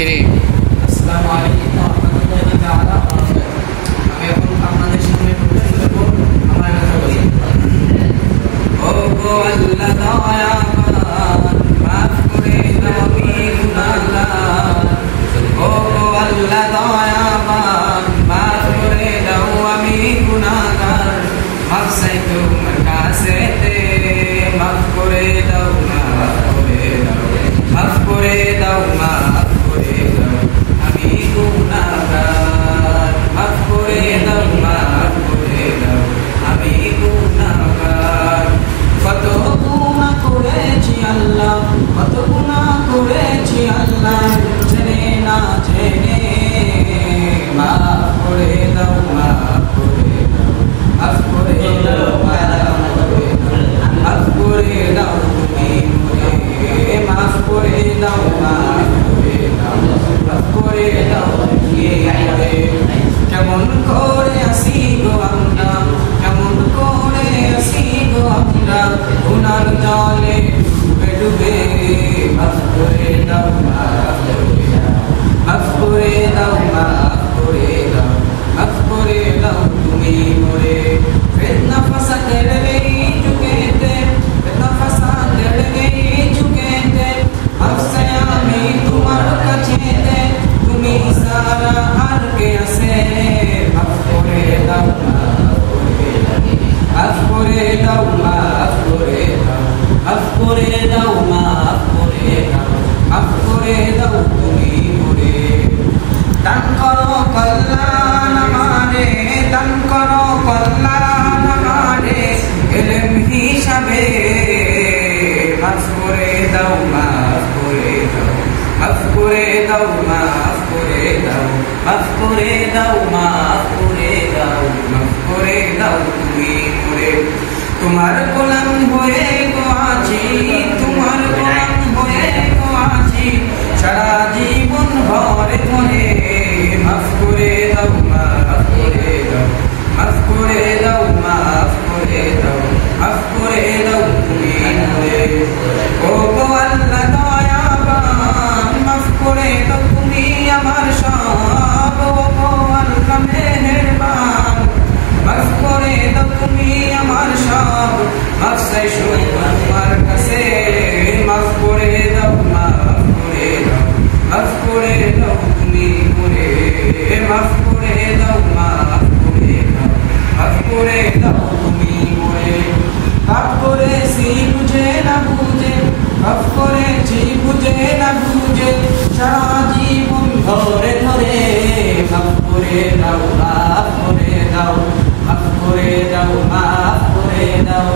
Three. আসসালামু আলাইকুম ওয়া রাহমাতুল্লাহি তাআলা ওয়া বারাকাতুহু। আমি এখন আপনাদের সামনে তুলে ধরব আমার কথা বলি। ও গো আল্লাহ দয়াবান, মাফ করে দাও আমি গুনাহগার। ও গো আল্লাহ দয়াবান, মাফ করে দাও আমি গুনাহগার। মাফ চাই তোমার কাছেতে, মাফ করে দাও, মাফ করে দাও, মাফ করে দাও, মাফ করে দাও আমি গুনাহগার। মাফ করে দাও, মাফ করে দাও আমি গুনাহগার। কত গুনাহ করেছি আল্লাহ, কত গুনাহ করেছি আল্লাহ, জেনে না জেনে। মাফ করে দাও, মাফ করে দাও, মাফ করে দাও, মাফ করে দাও তুমি মোরে। মাফ করে দাও, মাফ করে দাও, মাফ করে দাও তুমি মোরে। কেমন করে আসি গো আমরা, কেমন করে আসি গো আমরা, গুনার জলে ডুবে ডুবে। মাফ করে দাও, মাফ করে দাও, মাফ করে দাও, মাফ করে দাও, মাফ করে দাও তুমি মোরে। ফিতনা ফাসাদ বেড়ে গই যুগেতে, ফিতনা ফাসাদ বেড়ে গই যুগেতে, আফসে আমি তোমার কাছেতে, তুমি সারা আর কে আছে। মাফ করে দাও, মাফ করে দাও, মাফ করে দাও, মাফ করে দাও, মাফ করে দাও, মাফ করে দাও তুমি মোরে। দান করো কল্যাণ আমারে, দান করো কল্যাণ আমারে, ইলম হিসাবে। মাফ করে দাও, মাফ করে দাও, মাফ করে দাও, মাফ করে দাও, মাফ করে দাও, মাফ করে দাও, মাফ করে দাও তুমি মোরে। তোমার গোলাম হয়ে গো আছি, তোমার গোলাম হয়ে গো আছি, সারা জীবন ভরে ধরে। মাফ করে দাও, মাফ করে দাও, মাফ করে দাও, মাফ করে দাও, মাফ করে দাও তুমি মোরে। ও গো আল্লাহ দয়াবান, মাফ করে দাও তুমি আমার সব। ও গো আল্লাহ মেহেরবান, মাফ করে দাও তুমি আমার সব। মাফ চাই শুধু তোমার কাছে, মাফ করে দাও, মাফ করে দাও, মাফ করে দাও তুমি মোরে। মাফ করে দাও, মাফ করে দাও, মাফ করে দাও তুমি মোরে। পাপ করেছি বুঝে না বুঝে, পাপ করেছি বুঝে না বুঝে, সারা জীবন ধরে ধরে। মাফ করে দাও, মাফ করে দাও, মাফ করে দাও, মাফ করে দাও।